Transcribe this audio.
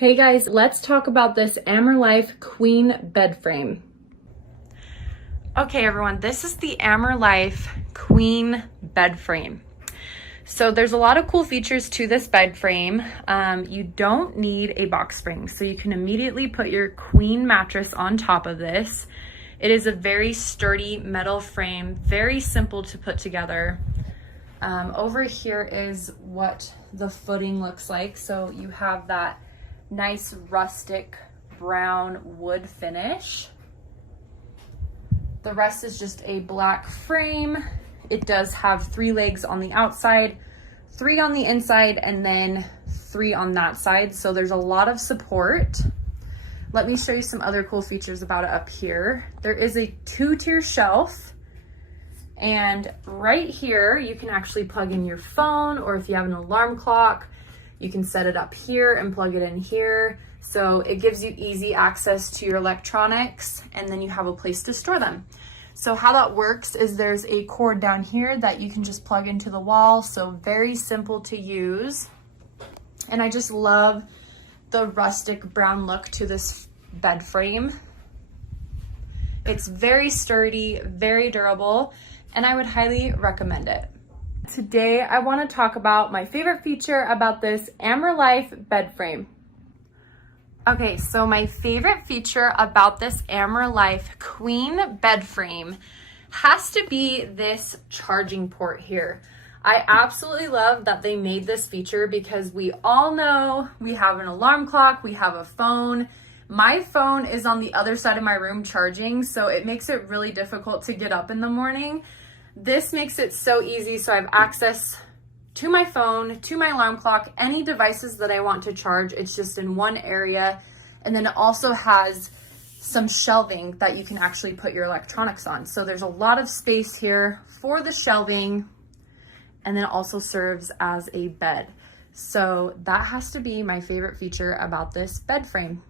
Hey guys, let's talk about this AMERLIFE Queen bed frame. Okay everyone, this is the AMERLIFE Queen bed frame. So there's a lot of cool features to this bed frame. You don't need a box spring, so you can immediately put your queen mattress on top of this. It is a very sturdy metal frame, very simple to put together. Over here is what the footing looks like. So you have that nice rustic brown wood finish. The rest is just a black frame. It does have 3 legs on the outside, 3 on the inside, and then 3 on that side. So there's a lot of support. Let me show you some other cool features about it up here. There is a 2-tier shelf. And right here, you can actually plug in your phone, or if you have an alarm clock, you can set it up here and plug it in here. So it gives you easy access to your electronics, and then you have a place to store them. So how that works is there's a cord down here that you can just plug into the wall. So very simple to use. And I just love the rustic brown look to this bed frame. It's very sturdy, very durable, and I would highly recommend it. Today, I want to talk about my favorite feature about this AMERLIFE bed frame. Okay, so my favorite feature about this AMERLIFE Queen bed frame has to be this charging port here. I absolutely love that they made this feature because we all know we have an alarm clock, we have a phone. My phone is on the other side of my room charging, so it makes it really difficult to get up in the morning. This makes it so easy, so I have access to my phone, to my alarm clock, any devices that I want to charge. It's just in one area. And then it also has some shelving that you can actually put your electronics on. So there's a lot of space here for the shelving, and then it also serves as a bed. So that has to be my favorite feature about this bed frame.